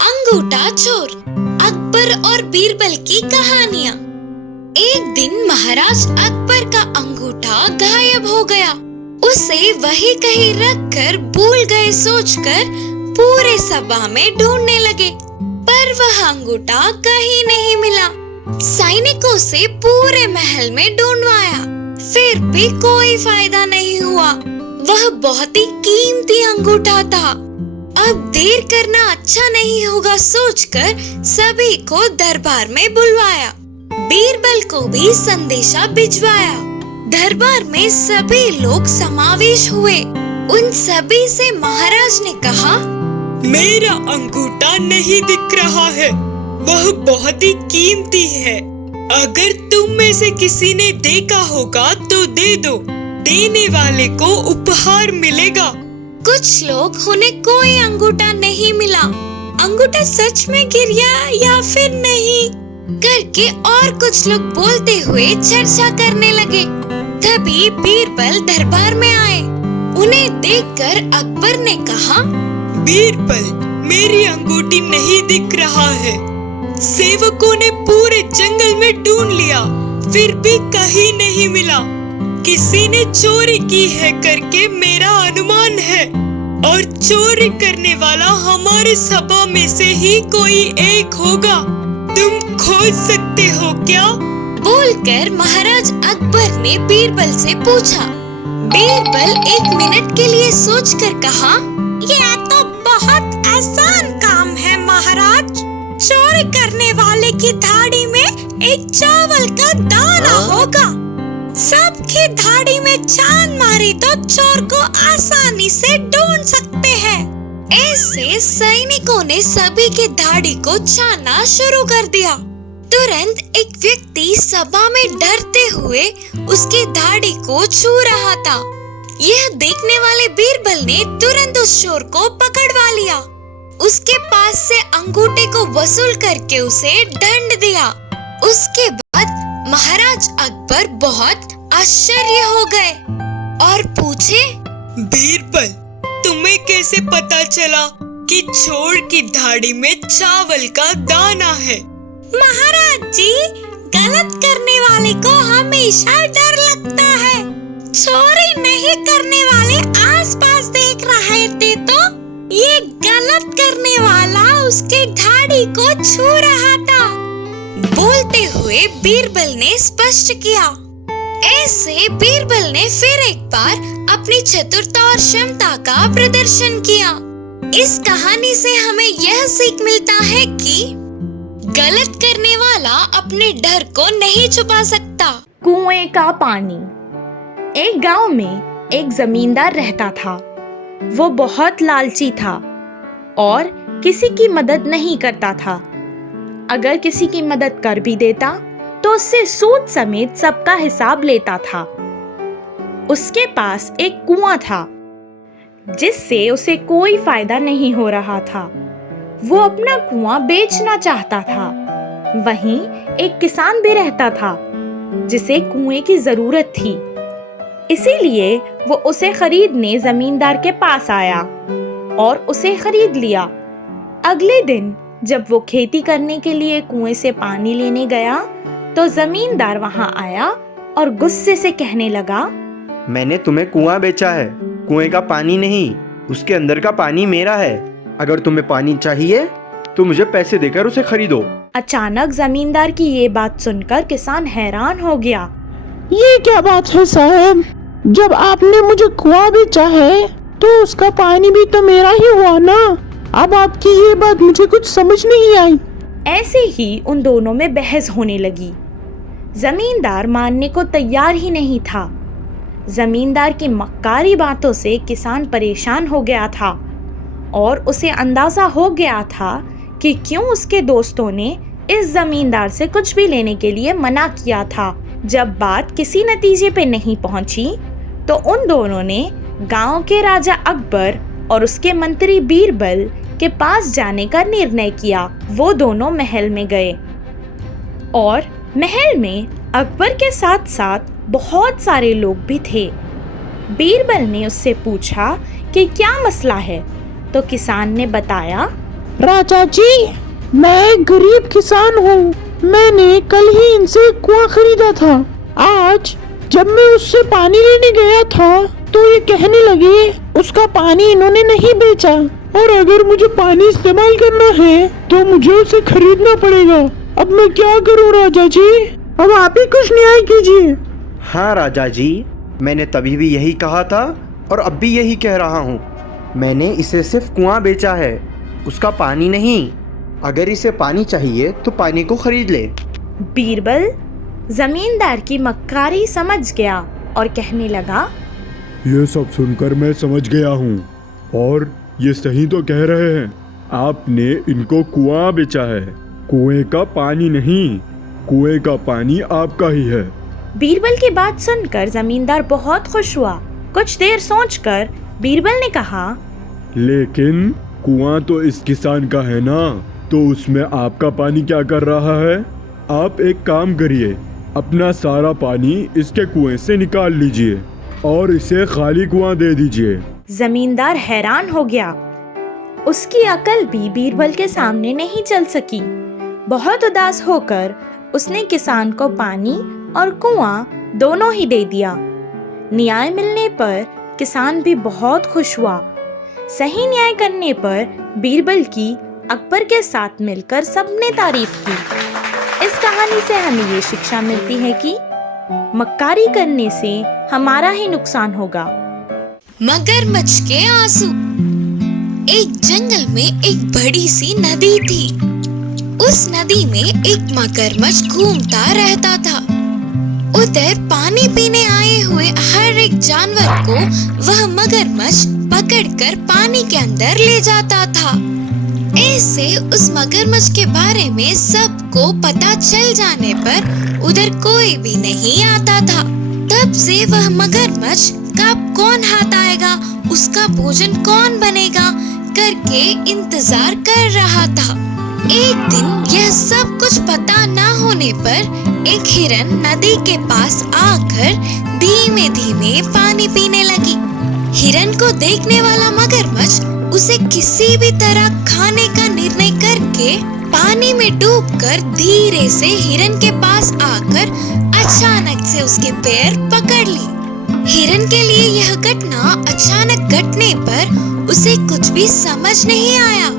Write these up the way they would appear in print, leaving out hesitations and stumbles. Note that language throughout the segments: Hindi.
अंगूठा चोर, अकबर और बीरबल की कहानियाँ। एक दिन महाराज अकबर का अंगूठा गायब हो गया। उसे वही कहीं रखकर भूल गए सोचकर पूरे सभा में ढूंढने लगे, पर वह अंगूठा कहीं नहीं मिला। सैनिकों से पूरे महल में ढूंढवाया, फिर भी कोई फायदा नहीं हुआ। वह बहुत ही कीमती अंगूठा था। अब देर करना अच्छा नहीं होगा सोचकर सभी को दरबार में बुलवाया। बीरबल को भी संदेशा भिजवाया। दरबार में सभी लोग समावेश हुए। उन सभी से महाराज ने कहा, मेरा अंगूठा नहीं दिख रहा है, वह बहुत ही कीमती है। अगर तुम में से किसी ने देखा होगा तो दे दो, देने वाले को उपहार मिलेगा। कुछ लोग उन्हें कोई अंगूठा नहीं मिला। अंगूठा सच में गिर गया या फिर नहीं करके और कुछ लोग बोलते हुए चर्चा करने लगे। तभी बीरबल दरबार में आए। उन्हें देखकर अकबर ने कहा, बीरबल, मेरी अंगूठी नहीं दिख रहा है। सेवकों ने पूरे जंगल में ढूंढ लिया, फिर भी कहीं नहीं मिला। किसी ने चोरी की है करके मेरा अनुमान है, और चोरी करने वाला हमारे सभा में से ही कोई एक होगा। तुम खोज सकते हो क्या? बोलकर महाराज अकबर ने बीरबल से पूछा। बीरबल 1 मिनट के लिए सोचकर कहा, यह तो बहुत आसान काम है महाराज। चोरी करने वाले की धाड़ी में एक चावल का दाना होगा। सबकी धाड़ी में छान मारी तो चोर को आसानी से ढूंढ सकते हैं। ऐसे सैनिकों ने सभी के धाड़ी को छानना शुरू कर दिया। तुरंत एक व्यक्ति सभा में डरते हुए उसकी धाड़ी को छू रहा था। यह देखने वाले बीरबल ने तुरंत उस चोर को पकड़वा लिया। उसके पास से अंगूठे को वसूल करके उसे दंड दिया। उसके बाद महाराज अकबर बहुत आश्चर्य हो गए और पूछे, बीरबल, तुम्हें कैसे पता चला कि चोर की धाड़ी में चावल का दाना है? महाराज जी, गलत करने वाले को हमेशा डर लगता है। चोरी नहीं करने वाले आसपास देख रहे थे तो ये गलत करने वाला उसके धाड़ी को छू रहा था। बोलते हुए बीरबल ने स्पष्ट किया। ऐसे बीरबल ने फिर एक बार अपनी चतुरता और क्षमता का प्रदर्शन किया। इस कहानी से हमें यह सीख मिलता है कि गलत करने वाला अपने डर को नहीं छुपा सकता। कुएं का पानी। एक गांव में एक जमींदार रहता था। वो बहुत लालची था और किसी की मदद नहीं करता था। अगर किसी की मदद कर भी देता तो उससे सूद समेत सबका हिसाब लेता था। उसके पास एक कुआं था जिससे उसे कोई फायदा नहीं हो रहा था। वो अपना कुआं बेचना चाहता था। वहीं एक किसान भी रहता था जिसे कुएं की जरूरत थी। इसीलिए वो उसे खरीदने जमींदार के पास आया और उसे खरीद लिया। अगले दिन जब वो खेती करने के लिए कुएं से पानी लेने गया तो जमींदार वहां आया और गुस्से से कहने लगा, मैंने तुम्हें कुआं बेचा है, कुएं का पानी नहीं, उसके अंदर का पानी मेरा है। अगर तुम्हें पानी चाहिए तो मुझे पैसे देकर उसे खरीदो। अचानक जमींदार की ये बात सुनकर किसान हैरान हो गया। ये क्या बात है साहब, जब आपने मुझे कुआं बेचा है तो उसका पानी भी तो मेरा ही हुआ ना। अब आपकी ये बात मुझे कुछ समझ नहीं आई। ऐसे ही उन दोनों में बहस होने लगी। जमींदार मानने को तैयार ही नहीं था। जमींदार की मक्कारी बातों से किसान परेशान हो गया था और उसे अंदाजा हो गया था कि क्यों उसके दोस्तों ने इस जमींदार से कुछ भी लेने के लिए मना किया था। जब बात किसी नतीजे पे नहीं पहुंची तो उन दोनों ने गांव के राजा अकबर और उसके मंत्री बीरबल के पास जाने का निर्णय किया। वो दोनों महल में गए और महल में अकबर के साथ साथ बहुत सारे लोग भी थे। बीरबल ने उससे पूछा कि क्या मसला है, तो किसान ने बताया, राजा जी, मैं एक गरीब किसान हूँ। मैंने कल ही इनसे एक कुआं खरीदा था। आज जब मैं उससे पानी लेने गया था तो ये कहने लगे उसका पानी इन्होंने नहीं बेचा, और अगर मुझे पानी इस्तेमाल करना है तो मुझे उसे खरीदना पड़ेगा। अब मैं क्या करूं राजा जी? अब आप ही कुछ न्याय कीजिए। हाँ राजा जी, मैंने तभी भी यही कहा था और अब भी यही कह रहा हूँ। मैंने इसे सिर्फ कुआं बेचा है, उसका पानी नहीं। अगर इसे पानी चाहिए तो पानी को खरीद ले। बीरबल जमींदार की मक्कारी समझ गया और कहने लगा, ये सब सुनकर मैं समझ गया हूँ, और ये सही तो कह रहे हैं। आपने इनको कुआं बेचा है, कुएं का पानी नहीं। कुएं का पानी आपका ही है। बीरबल की बात सुनकर जमींदार बहुत खुश हुआ। कुछ देर सोचकर बीरबल ने कहा, लेकिन कुआं तो इस किसान का है ना, तो उसमें आपका पानी क्या कर रहा है? आप एक काम करिए, अपना सारा पानी इसके कुएं से निकाल लीजिए और इसे खाली कुआं दे दीजिए। जमींदार हैरान हो गया। उसकी अकल भी बीरबल के सामने नहीं चल सकी। बहुत उदास होकर उसने किसान को पानी और कुआं दोनों ही दे दिया। न्याय मिलने पर किसान भी बहुत खुश हुआ। सही न्याय करने पर बीरबल की अकबर के साथ मिलकर सबने तारीफ की। इस कहानी से हमें ये शिक्षा मिलती है कि मक्कारी करने से हमारा ही नुकसान होगा। मगरमच्छ के आंसू। एक जंगल में एक बड़ी सी नदी थी। उस नदी में एक मगरमच्छ घूमता रहता था। उधर पानी पीने आए हुए हर एक जानवर को वह मगरमच्छ पकड़कर पानी के अंदर ले जाता था। ऐसे उस मगरमच्छ के बारे में सबको पता चल जाने पर उधर कोई भी नहीं आता था। तब से वह मगरमच्छ कब कौन हाथ आएगा, उसका भोजन कौन बनेगा करके इंतजार कर रहा था। एक दिन यह सब कुछ पता न होने पर एक हिरन नदी के पास आकर धीमे धीमे पानी पीने लगी। हिरन को देखने वाला मगरमच्छ उसे किसी भी तरह खाने का निर्णय करके पानी में डूबकर धीरे से हिरन के पास आकर अचानक से उसके पैर पकड़ ली। हिरन के लिए यह घटना अचानक घटने पर उसे कुछ भी समझ नहीं आया।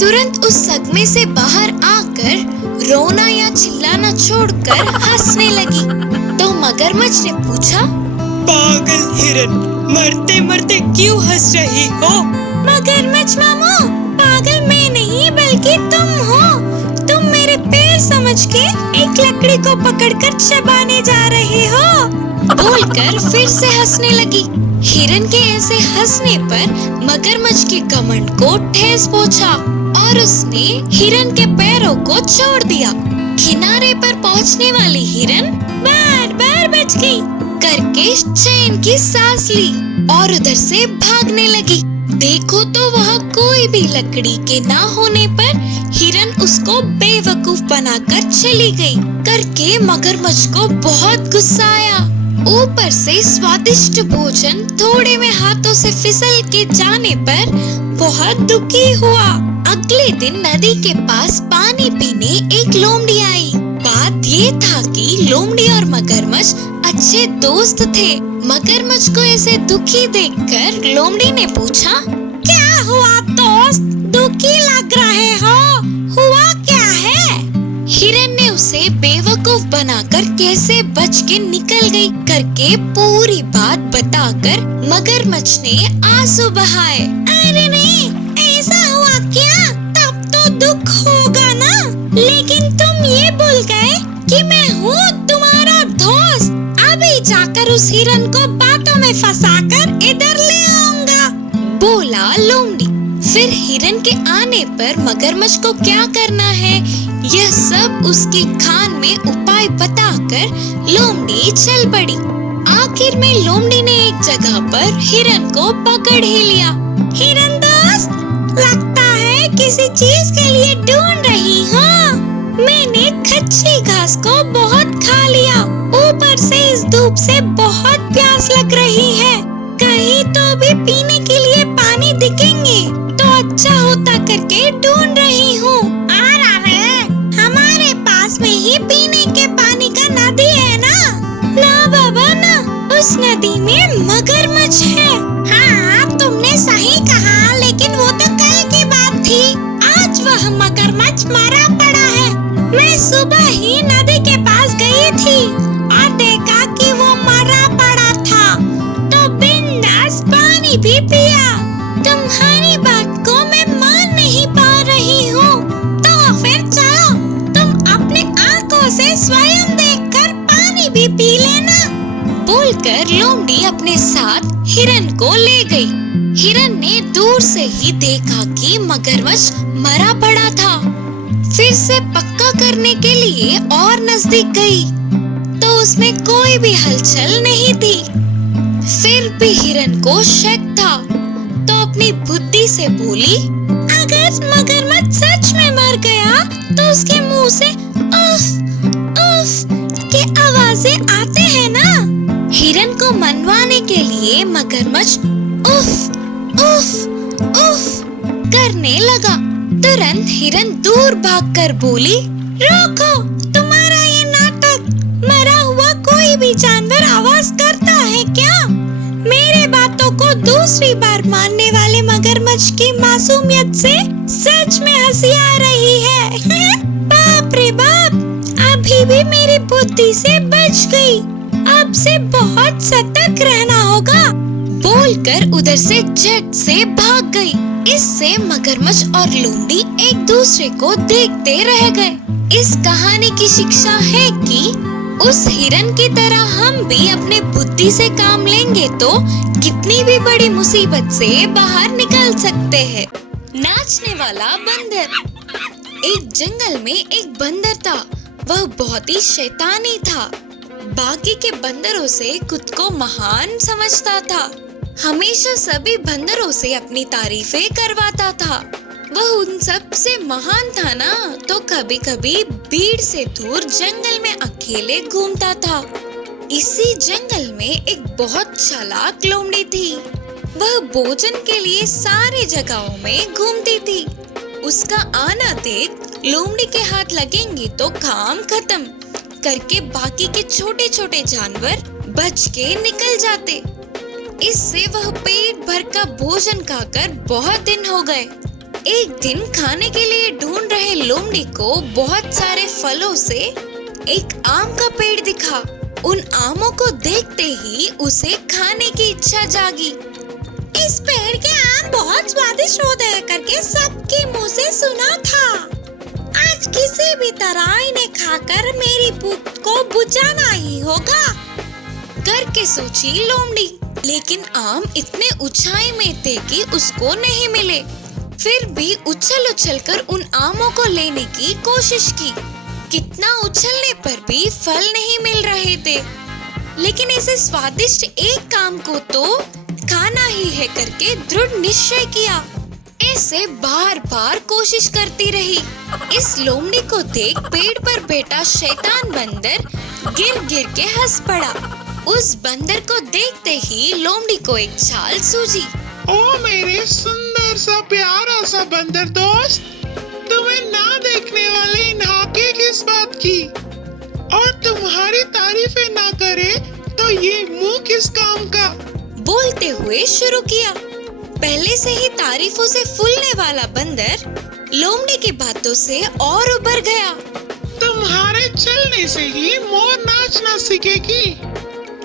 तुरंत उस सदमे से बाहर आकर रोना या चिल्लाना छोड़कर हंसने लगी। तो मगरमच्छ ने पूछा, पागल हिरन, मरते मरते क्यों हंस रही हो? मगरमच्छ मामू, पागल मैं नहीं बल्कि तुम हो। तुम मेरे पैर समझ के एक लकड़ी को पकड़कर चबाने जा रहे हो, बोलकर फिर से हंसने लगी। हिरन के ऐसे हंसने पर मगरमच्छ के घमंड को ठेस पहुंचा और उसने हिरन के पैरों को छोड़ दिया। किनारे पर पहुंचने वाली हिरन बार बार बच गई करके चैन की सांस ली और उधर से भागने लगी। देखो तो वह कोई भी लकड़ी के ना होने पर हिरन उसको बेवकूफ बनाकर चली गई करके मगरमच्छ को बहुत गुस्सा आया। ऊपर से स्वादिष्ट भोजन थोड़े में हाथों से फिसल के जाने पर बहुत दुखी हुआ। अगले दिन नदी के पास पानी पीने एक लोमड़ी आई। बात ये था कि लोमड़ी और मगरमच्छ अच्छे दोस्त थे। मगरमच्छ को ऐसे दुखी देखकर लोमड़ी ने पूछा, क्या हुआ दोस्त, दुखी लग रहे हो, हुआ क्या है? हिरन ने उसे बेवकूफ बनाकर कैसे बच के निकल गई करके पूरी बात बताकर मगरमच्छ ने आंसू बहाए। अरे नहीं, ऐसा हुआ क्या? तब तो दुख होगा ना, लेकिन तुम ये भूल गए कि मैं हूँ तुम्हारा दोस्त। अभी जाकर उस हिरन को बातों में फंसाकर इधर ले आऊंगा, बोला लोमड़ी। फिर हिरन के आने पर मगरमच्छ को क्या करना है यह सब उसके खान में उपाय बताकर लोमड़ी चल पड़ी। आखिर में लोमड़ी ने एक जगह पर हिरन को पकड़ ही लिया। हिरन दोस्त, लगता है किसी चीज के लिए ढूंढ रही हो। मैंने कच्ची घास को बहुत खा लिया, ऊपर से इस धूप से बहुत प्यास लग रही है। कहीं तो भी पीने के लिए पानी दिखेंगे तो अच्छा होता करके ढूंढ रही तुम्हारी बात को मैं मान नहीं पा रही हूँ। तो फिर चलो तुम अपने आंखों से स्वयं देखकर पानी भी पी लेना। बोलकर लोमड़ी अपने साथ हिरन को ले गई। हिरन ने दूर से ही देखा कि मगरमच्छ मरा पड़ा था। फिर से पक्का करने के लिए और नजदीक गई तो उसमें कोई भी हलचल नहीं थी। फिर भी हिरन को शक था तो अपनी बुद्धि से बोली, अगर मगरमच्छ सच में मर गया तो उसके मुंह से उफ उफ के आवाजें आते हैं ना। हिरन को मनवाने के लिए मगरमच्छ उफ उफ उफ करने लगा। तुरंत हिरन दूर भागकर बोली, रोको तुम्हारा ये नाटक। मरा हुआ कोई भी जानवर आवाज करता है क्या? मेरे बातों को दूसरी बार मानने वाले मगरमच्छ की मासूमियत से सच में हंसी आ रही है। बाप रे बाप, अभी भी मेरी बुद्धि से बच गई। अब से बहुत सतर्क रहना होगा। बोलकर उधर से झट से भाग गई। इससे मगरमच्छ और लोमड़ी एक दूसरे को देखते रह गए। इस कहानी की शिक्षा है कि उस हिरन की तरह हम भी अपने बुद्धि से काम लेंगे तो कितनी भी बड़ी मुसीबत से बाहर निकल सकते हैं। नाचने वाला बंदर। एक जंगल में एक बंदर था। वह बहुत ही शैतानी था। बाकी के बंदरों से खुद को महान समझता था। हमेशा सभी बंदरों से अपनी तारीफें करवाता था। वह उन सब से महान था ना, तो कभी कभी भीड़ से दूर जंगल में अकेले घूमता था। इसी जंगल में एक बहुत चालाक लोमड़ी थी। वह भोजन के लिए सारी जगहों में घूमती थी। उसका आना देख लोमड़ी के हाथ लगेंगे तो काम खत्म करके बाकी के छोटे छोटे जानवर बच के निकल जाते। इससे वह पेट भर का भोजन खाकर बहुत दिन हो गए। एक दिन खाने के लिए ढूंढ रहे लोमड़ी को बहुत सारे फलों से एक आम का पेड़ दिखा। उन आमों को देखते ही उसे खाने की इच्छा जागी। इस पेड़ के आम बहुत स्वादिष्ट होते हैं करके सबके मुंह से सुना था। आज किसी भी तरह इन्हें खाकर मेरी भूख को बुझाना ही होगा करके सोची लोमड़ी। लेकिन आम इतने ऊंचाई में थे कि उसको नहीं मिले। फिर भी उछल उछल कर उन आमों को लेने की कोशिश की। कितना उछलने पर भी फल नहीं मिल रहे थे। लेकिन ऐसे स्वादिष्ट एक आम को तो खाना ही है करके दृढ़ निश्चय किया। ऐसे बार बार कोशिश करती रही। इस लोमड़ी को देख पेड़ पर बैठा शैतान बंदर गिर गिर के हंस पड़ा। उस बंदर को देखते ही लोमड़ी को एक चाल सूझी। ओ मेरे सुंदर सा प्यारा सा बंदर दोस्त, तुम्हें ना देखने वाले इन हाके किस बात की? और तुम्हारी तारीफें ना करे तो ये मुंह किस काम का? बोलते हुए शुरू किया। पहले से ही तारीफों से फूलने वाला बंदर लोमड़ी की बातों से और उभर गया। तुम्हारे चलने से ही मोर नाचना सीखेगी।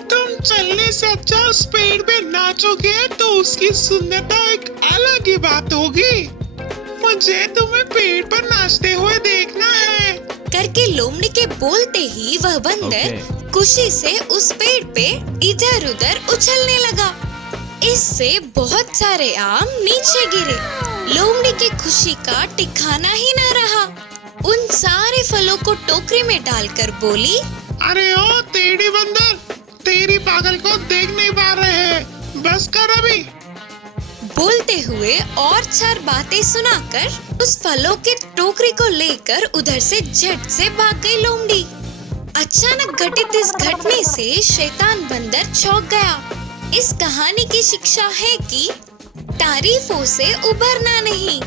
तुम चलने से अच्छा उस पेड़ पे नाचोगे तो उसकी सुंदरता एक अलग ही बात होगी। मुझे तुम्हें पेड़ पर नाचते हुए देखना है करके लोमड़ी के बोलते ही वह बंदर खुशी से उस पेड़ पे इधर उधर उछलने लगा। इससे बहुत सारे आम नीचे गिरे। लोमड़ी की खुशी का ठिकाना ही न रहा। उन सारे फलों को टोकरी में डालकर बोली, अरे ओ टेढ़ी बंदर, तेरी पागल को देख नहीं पा रहे हैं, बस कर अभी। बोलते हुए और चार बातें सुनाकर उस फलों के टोकरी को लेकर उधर से झट से भाग गई लोमड़ी। अचानक घटित इस घटने से शैतान बंदर चौंक गया। इस कहानी की शिक्षा है कि तारीफों से उबरना नहीं,